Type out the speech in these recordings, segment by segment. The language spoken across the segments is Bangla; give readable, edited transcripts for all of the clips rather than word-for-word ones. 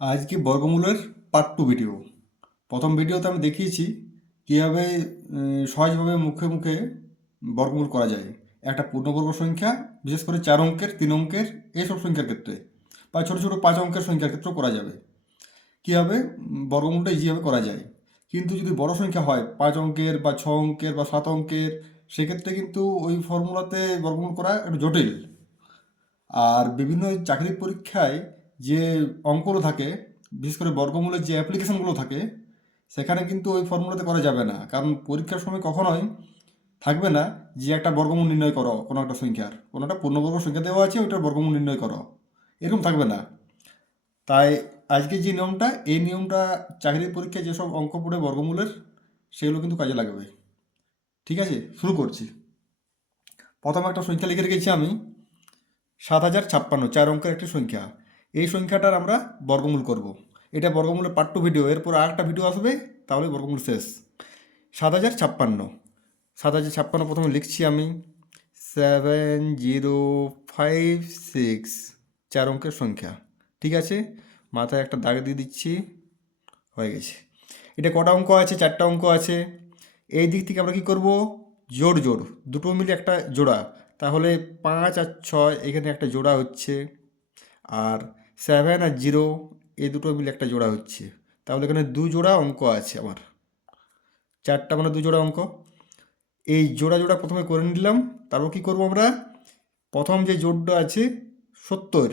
আজকে বর্গমূলের পার্ট টু ভিডিও। প্রথম ভিডিওতে আমি দেখিয়েছি কীভাবে সহজভাবে মুখে মুখে বর্গমূল করা যায় একটা পূর্ণবর্গ সংখ্যা, বিশেষ করে 4 অঙ্কের, 3 অঙ্কের এইসব সংখ্যার ক্ষেত্রে, বা ছোটো ছোটো 5 অঙ্কের সংখ্যার ক্ষেত্রেও করা যাবে। কীভাবে বর্গমূলটা ইজিভাবে করা যায়। কিন্তু যদি বড় সংখ্যা হয় 5 অঙ্কের বা 6 অঙ্কের বা 7 অঙ্কের, সেক্ষেত্রে কিন্তু ওই ফর্মুলাতে বর্গমূল করা একটু জটিল। আর বিভিন্ন চাকরির পরীক্ষায় যে অঙ্কগুলো থাকে, বিশেষ করে বর্গমূলের যে অ্যাপ্লিকেশনগুলো থাকে, সেখানে কিন্তু ওই ফর্মুলাতে করা যাবে না। কারণ পরীক্ষার সময় কখনোই থাকবে না যে একটা বর্গমূল নির্ণয় করো কোনো একটা সংখ্যার, কোনো একটা পূর্ণবর্গ সংখ্যা দেওয়া আছে ওইটার বর্গমূল নির্ণয় করো, এরকম থাকবে না। তাই আজকে যে নিয়মটা, এই নিয়মটা চাকরির পরীক্ষায় যেসব অঙ্ক পড়ে বর্গমূলের, সেগুলো কিন্তু কাজে লাগবে। ঠিক আছে, শুরু করছি। প্রথম একটা সংখ্যা লিখে রেখেছি আমি, 7056, 4 অঙ্কের একটি সংখ্যা। এই সংখ্যাটার আমরা বর্গমূল করব। এটা বর্গমূলের পার্ট টু ভিডিও, এরপর আর একটা ভিডিও আসবে, তাহলে বর্গমূল শেষ। 7056, 7056 প্রথমে লিখছি আমি 7056, 4 অঙ্কের সংখ্যা। ঠিক আছে, মাথায় একটা দাগ দিয়ে দিচ্ছি, হয়ে গেছে। এটা কটা অঙ্ক আছে? 4টা অঙ্ক আছে। এই দিক থেকে আমরা কি করব? জোড় জোড়, দুটো মিলে একটা জোড়া। তাহলে 5 আর 6 এখানে একটা জোড়া হচ্ছে, আর 7 আর 0 এই দুটো মিলে একটা জোড়া হচ্ছে। তাহলে এখানে দু জোড়া অঙ্ক আছে আমার, 4টা মানে দু জোড়া অঙ্ক। এই জোড়া জোড়া প্রথমে করে নিলাম। তারপর কি করব আমরা? প্রথম যে জোড়টা আছে 70,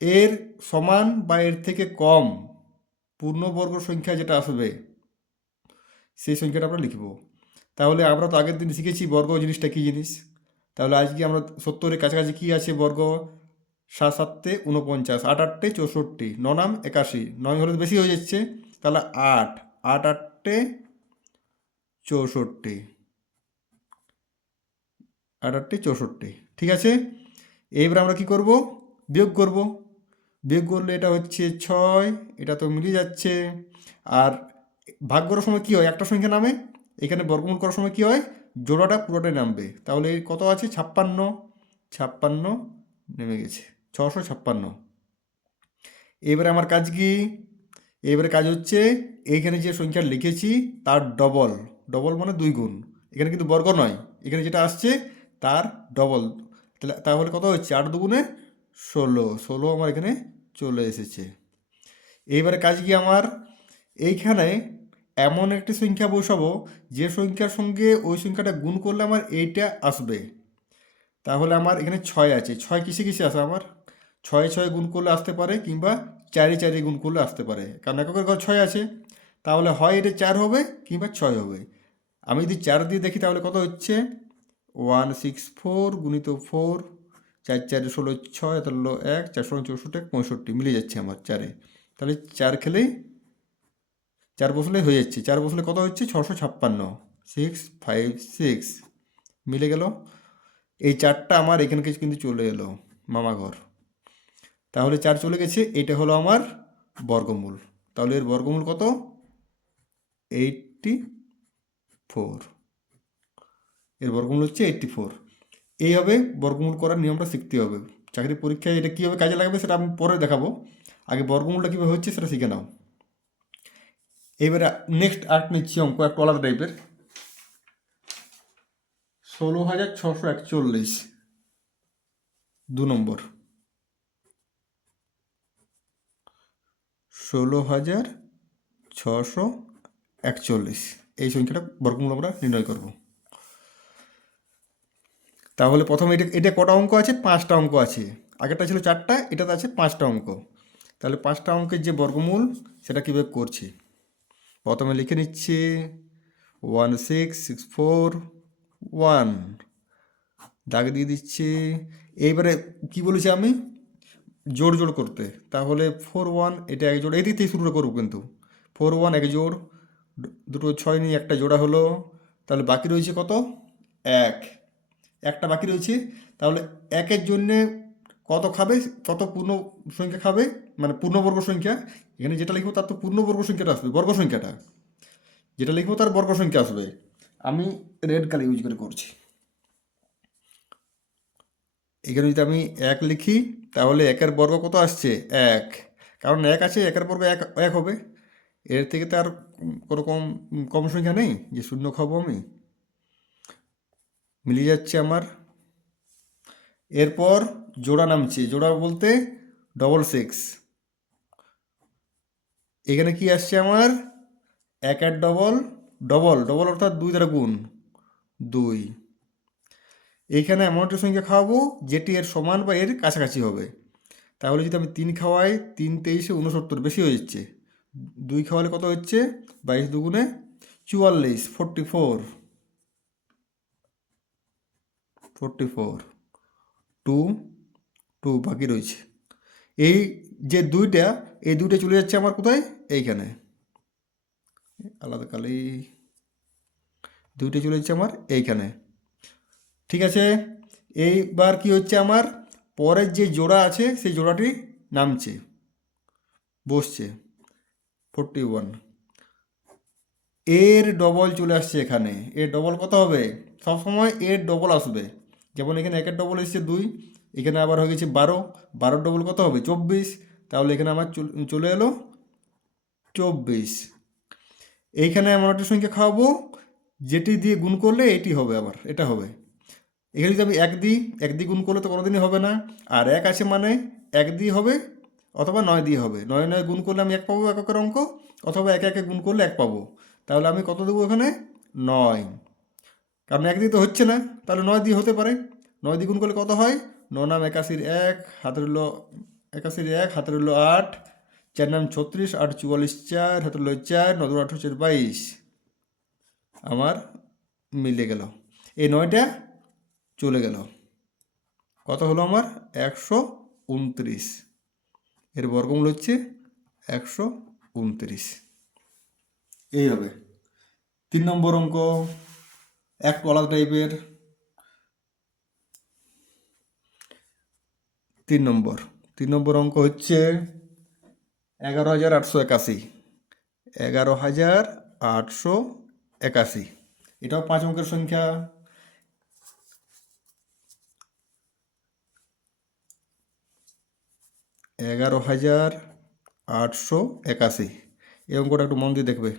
এর সমান বা এর থেকে কম পূর্ণবর্গ সংখ্যা যেটা আসবে, সেই সংখ্যাটা আমরা লিখব। তাহলে আমরা তো আগের দিন শিখেছি বর্গ জিনিসটা কী জিনিস। তাহলে আজকে আমরা 70-এর কাছাকাছি কী আছে বর্গ? 7 7 49, 8 8 64, 9 নাম 81, 9 হলে বেশি হয়ে যাচ্ছে, তাহলে 8 8 8 64, 8 8 64। ঠিক আছে, এইবার আমরা কি করব? বিয়োগ করব। বিয়োগ করলে এটা হচ্ছে 6, এটা তো মিলে যাচ্ছে। আর ভাগ করার সময় কী হয়? একটা সংখ্যা নামে। এখানে বর্গমূল করার সময় কী হয়? জোড়াটা পুরোটাই নামবে। তাহলে কত আছে? 56, 56 নেমে গেছে, 656। এবারে আমার কাজ কি? এবারে কাজ হচ্ছে এইখানে যে সংখ্যা লিখেছি তার ডবল। ডবল মানে 2 গুণ। এখানে কিন্তু বর্গ নয়, এখানে যেটা আসছে তার ডবল। তাহলে কত হচ্ছে? 8 দুগুণে 16, 16 আমার এখানে চলে এসেছে। এইবারে কাজ কি আমার? এইখানে এমন একটি সংখ্যা বসাবো যে সংখ্যার সঙ্গে ওই সংখ্যাটা গুণ করলে আমার এইটা আসবে। তাহলে আমার এখানে 6 আছে, 6 কিসে কিসে আসে আমার? 6 6 গুণ করলে আসতে পারে, কিংবা 4 4 গুণ করলে আসতে পারে, কারণ এককের ঘর 6 আছে। তাহলে হয় এটা 4 হবে কিংবা 6 হবে। আমি যদি 4 দিয়ে দেখি তাহলে কত হচ্ছে? 164 গুণিত 4, 4 4 16, 6 তাহলে 1, 4 64, 65 মিলে যাচ্ছে আমার 4-এ। তাহলে 4 খেলেই, 4 বসলে হয়ে যাচ্ছে। 4 বসলে কত হচ্ছে? 656, 656 মিলে গেল। এই 4টা আমার এখানে কিন্তু চলে এলো মামা ঘর। তাহলে 4 চলে গেছে, এটা হলো আমার বর্গমূল। তাহলে এর বর্গমূল কত? 84। এর বর্গমূল হচ্ছে 84। এইভাবে বর্গমূল করার নিয়মটা শিখতে হবে। চাকরির পরীক্ষায় এটা কীভাবে কাজে লাগবে সেটা আমি পরে দেখাবো। আগে বর্গমূলটা কীভাবে হচ্ছে সেটা শিখে নাও। এবারে নেক্সট আর্ট নিচ্ছি অঙ্ক একটু আলাদা টাইপের। 16,641, 2 নম্বর। 16,641 এই সংখ্যাটা বর্গমূল আমরা নির্ণয় করব। তাহলে প্রথমে এটা এটা কটা অঙ্ক আছে? 5টা অঙ্ক আছে। আগেরটা ছিল 4টা, এটাতে আছে 5টা অঙ্ক। তাহলে 5টা অঙ্কের যে বর্গমূল সেটা কীভাবে করছি? প্রথমে লিখে নিচ্ছি 16641, দাগ দিয়ে দিচ্ছি। এইবারে কি বলেছি আমি? জোড় জোড় করতে। তাহলে 41 এটা এক জোড়, এই দিক থেকে শুরু করবো কিন্তু। 41 এক জোড়, দুটো 6 নিয়ে একটা জোড়া হলো। তাহলে বাকি রয়েছে কত? 1, একটা বাকি রয়েছে। তাহলে 1-এর জন্যে কত খাবে? কত পূর্ণ সংখ্যা খাবে, মানে পূর্ণবর্গ সংখ্যা। এখানে যেটা লিখবো তার তো পূর্ণবর্গ সংখ্যাটা আসবে, বর্গ সংখ্যাটা যেটা লিখবো তার বর্গ সংখ্যা আসবে। আমি রেড কালার ইউজ করে করছি। এখানে যদি আমি 1 লিখি তাহলে 1-এর বর্গ কত আসছে? 1। কারণ এক আছে, একের বর্গ এক এক হবে, এর থেকে তো আর কোনো কম কম সংখ্যা নেই যে শূন্য খাবো আমি। মিলিয়ে যাচ্ছে আমার। এরপর জোড়া নামছে, জোড়া বলতে ডবল সিক্স। এখানে কি আসছে আমার, এক আর ডবল, ডবল ডবল অর্থাৎ দুই দ্বারা গুণ, দুই। এইখানে এমন একটা সংখ্যা খাওয়াবো যেটি এর সমান বা এর কাছাকাছি হবে। তাহলে যদি আমি 3 খাওয়াই, 3 তেইশে 69, বেশি হয়ে যাচ্ছে। 2 খাওয়ালে কত হচ্ছে, 22 দুগুণে 44, 44, 44, 2, 2 বাকি রয়েছে। এই যে দুইটা, এই দুইটা চলে যাচ্ছে আমার কোথায়, এইখানে আলাদা কালি, দুইটা চলে যাচ্ছে আমার এইখানে। ঠিক আছে, এইবার কি হচ্ছে আমার, পরের যে জোড়া আছে সেই জোড়াটি নামছে, বসছে 41। এর ডবল চলে আসছে এখানে। এর ডবল কত হবে, সবসময় এর ডবল আসবে। যেমন এখানে একের ডবল এসছে 2, এখানে আবার হয়ে গেছে 12, 12 ডবল কত হবে 24। তাহলে এখানে আমার চলে এলো 24। এইখানে এমন একটা সংখ্যা খাওয়াবো যেটি দিয়ে গুণ করলে এটি হবে, আবার এটা হবে। এখানে যদি আমি এক দিয়ে গুণ করলে তো কোনোদিনই হবে না। আর এক আছে মানে এক দিয়ে হবে অথবা 9 দিয়ে হবে। 9 9 গুণ করলে আমি এক পাবো এককের অঙ্ক, অথবা একে একে গুণ করলে এক পাবো। তাহলে আমি কত দেবো এখানে, 9। কারণ এক দিয়ে তো হচ্ছে না, তাহলে 9 দিয়ে হতে পারে। 9 দিয়ে গুণ করলে কত হয়, 9 নাম 81, 1 হাতের হলো 81, 1 হাতের হলো 8, 4 নাম 36, 8 44, 4 হাতের হলো 4, 9 8 হচ্ছে 22। আমার মিলে গেল, এই 9টা চলে গেল। কত হলো আমার, 129। এর বর্গমূল হচ্ছে 129। এই হবে 3 নম্বর অঙ্ক, একটু আলাদা টাইপের। 3 নম্বর অঙ্ক হচ্ছে 11,881, 11,881। এটাও 5 অঙ্কের সংখ্যা। 11,881, এই অঙ্কটা একটু মন দিয়ে দেখবে।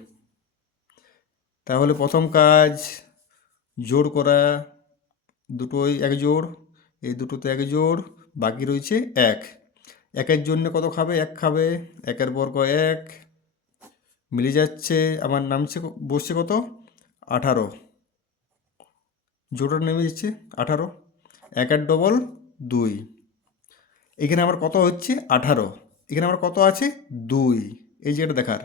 তাহলে প্রথম কাজ, জোড় করা, দুটোই এক জোড়, এই দুটোতে এক জোড়, বাকি রয়েছে এক। একের জন্য কত খাবে, এক খাবে, একের বর্গ এক, মিলে যাচ্ছে। আমার নামছে বসছে কত, 18, জোড়টা নেমে যাচ্ছে 18। একের ডবল 2, এখানে আমার কত হচ্ছে 18, এখানে আমার কত আছে 2, এই যেটা দেখার।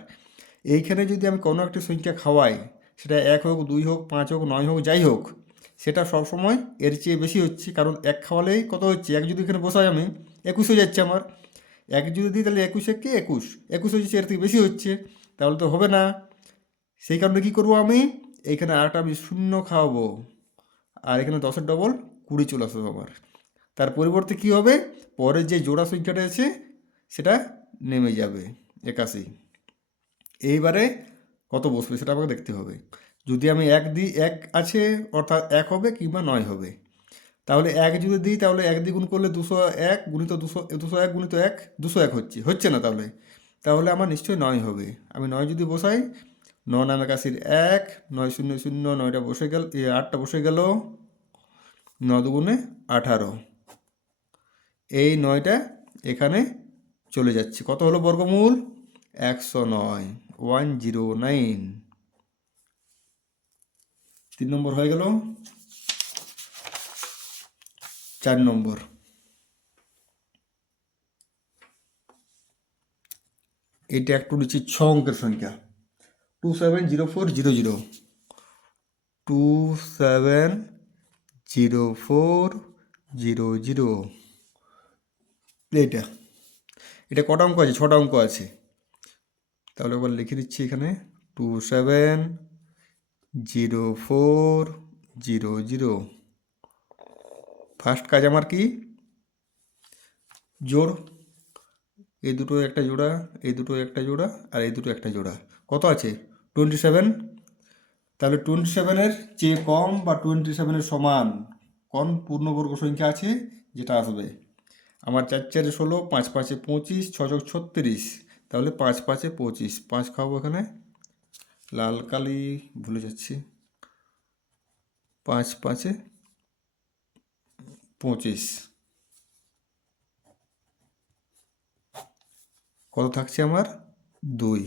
এইখানে যদি আমি কোনো একটা সংখ্যা খাওয়াই, সেটা 1 হোক 2 হোক 5 হোক 9 হোক যাই হোক, সেটা সবসময় এর চেয়ে বেশি হচ্ছে। কারণ এক খাওয়ালেই কত হচ্ছে, এক যদি এখানে বসাই আমি 21 হয়ে যাচ্ছে আমার। এক যদি দিই তাহলে 21 কি 21, 21 হচ্ছে, এর থেকে বেশি হচ্ছে, তাহলে তো হবে না। সেই কারণে কী করবো আমি, এইখানে আরেকটা আমি শূন্য খাওয়াবো, আর এখানে 10-এর ডবল 20 চলে আসবে আমার। তার পরিবর্তে কী হবে, পরের যে জোড়া সংখ্যাটা আছে সেটা নেমে যাবে 81। এইবারে কত বসবে সেটা আমাকে দেখতে হবে। যদি আমি এক দিই, এক আছে অর্থাৎ 1 হবে কিংবা 9 হবে। তাহলে 1 যদি দিই, তাহলে 1 দিয়ে গুণ করলে 201 গুণিত 201 গুণিত 1, 201 হচ্ছে না। তাহলে তাহলে আমার নিশ্চয়ই 9 হবে। আমি 9 যদি বসাই, 9 নাম 81, 1, 9 0 0, 9টা বসে গেল, 8টা বসে গেল, 9 দুগুণে 18, এই 9টা এখানে চলে যাচ্ছে। কত হলো বর্গমূল, 109, 109। 3 নম্বর হয়ে গেল। 4 নম্বর, এটা একটু নিচ্ছি 6 অঙ্কের সংখ্যা, 270400, 270400। এইটা, এটা কটা অঙ্ক আছে, 6টা অঙ্ক আছে। তাহলে একবার লিখে দিচ্ছি এখানে, 270400। ফার্স্ট কাজ আমার কি, জোড়, এই দুটো একটা জোড়া, এই দুটো একটা জোড়া, আর এই দুটো একটা জোড়া। কত আছে 27। তাহলে 27-এর চেয়ে কম বা 27-এর সমান কোন পূর্ণবর্গ সংখ্যা আছে যেটা আসবে। আমার 4 4 16, 5 5 25, 6 6 36, তাহলে 5 5 25, 5 খাওয়াবো এখানে, লাল কালি ভুলে যাচ্ছি, 5 5 25, কত থাকছে আমার 2।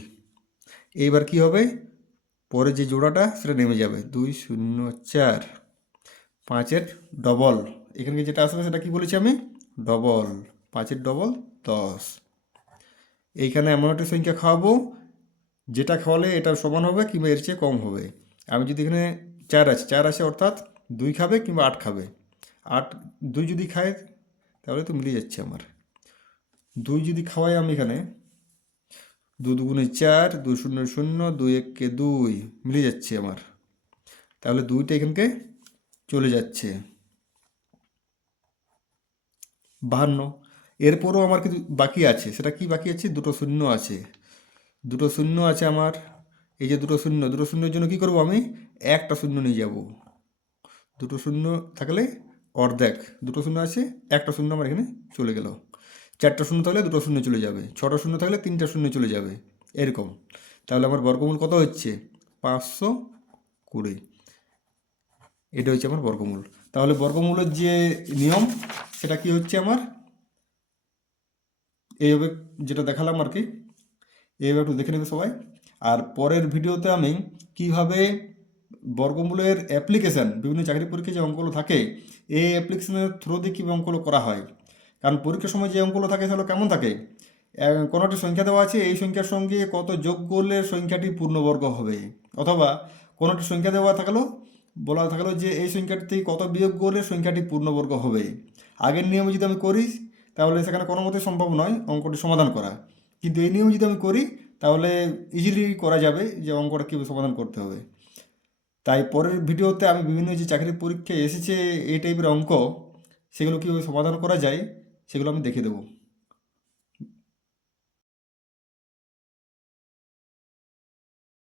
এইবার কি হবে, পরে যে জোড়াটা সেটা নেমে যাবে, 2 0 4, 5-এর ডবল, এখানে যেটা আসবে সেটা কি বলেছি আমি, ডবল, 5-এর ডবল 10। এইখানে এমন একটা সংখ্যা খাওয়াবো যেটা খাওয়ালে এটা সমান হবে কিংবা এর চেয়ে কম হবে। আমি যদি এখানে 4 আছে অর্থাৎ 2 খাবে কিংবা 8 খাবে, 8 2 যদি খায় তাহলে তো মিলে যাচ্ছে আমার। 2 যদি খাওয়াই আমি এখানে, 2 2 4, 2 0 0, 2 1 2, মিলে যাচ্ছে আমার, তাহলে 2টা এখানকে চলে যাচ্ছে, 52। এরপরও আমার কিছু বাকি আছে, সেটা কি বাকি আছে, দুটো শূন্য আছে, দুটো শূন্য আছে আমার, এই যে দুটো শূন্য, দুটো শূন্যের জন্য কি করব আমি, একটা শূন্য নিয়ে যাব, দুটো শূন্য থাকলে অর্ধেক, দুটো শূন্য আছে, একটা শূন্য আমার এখানে চলে গেল, 4টা শূন্য থাকলে দুটো শূন্য চলে যাবে, 6টা শূন্য থাকলে 3টা শূন্য চলে যাবে, এরকম। তাহলে আমার বর্গমূল কত হচ্ছে, 520, এটা হচ্ছে আমার বর্গমূল। তাহলে বর্গমূলের যে নিয়ম সেটা কি হচ্ছে আমার, এইভাবে যেটা দেখালাম আর কি, এইভাবে একটু দেখে নেবে সবাই। আর পরের ভিডিওতে আমি কিভাবে বর্গমূলের অ্যাপ্লিকেশান, বিভিন্ন চাকরি পরীক্ষায় যে অঙ্কগুলো থাকে এই অ্যাপ্লিকেশনের থ্রু দিয়ে কীভাবে অঙ্কগুলো করা হয়। কারণ পরীক্ষার সময় যে অঙ্কগুলো থাকে সেগুলো কেমন থাকে, কোনো একটা সংখ্যা দেওয়া আছে, এই সংখ্যার সঙ্গে কত যোগ করলে সংখ্যাটি পূর্ণবর্গ হবে, অথবা কোনো একটা সংখ্যা দেওয়া থাকলো, বলা থাকলো যে এই সংখ্যাটি থেকে কত বিয়োগ করলে সংখ্যাটি পূর্ণবর্গ হবে। আগের নিয়মে যদি আমি করি তাহলে সেখানে কোনো মতেই সম্ভব নয় অঙ্কটি সমাধান করা, কিন্তু এই নিয়মে যদি আমি করি তাহলে ইজিলি করা যাবে যে অঙ্কটা কীভাবে সমাধান করতে হবে। তাই পরের ভিডিওতে আমি বিভিন্ন যে চাকরির পরীক্ষায় এসেছে এই টাইপের অঙ্ক, সেগুলো কীভাবে সমাধান করা যায় সেগুলো আমি দেখে দেবো।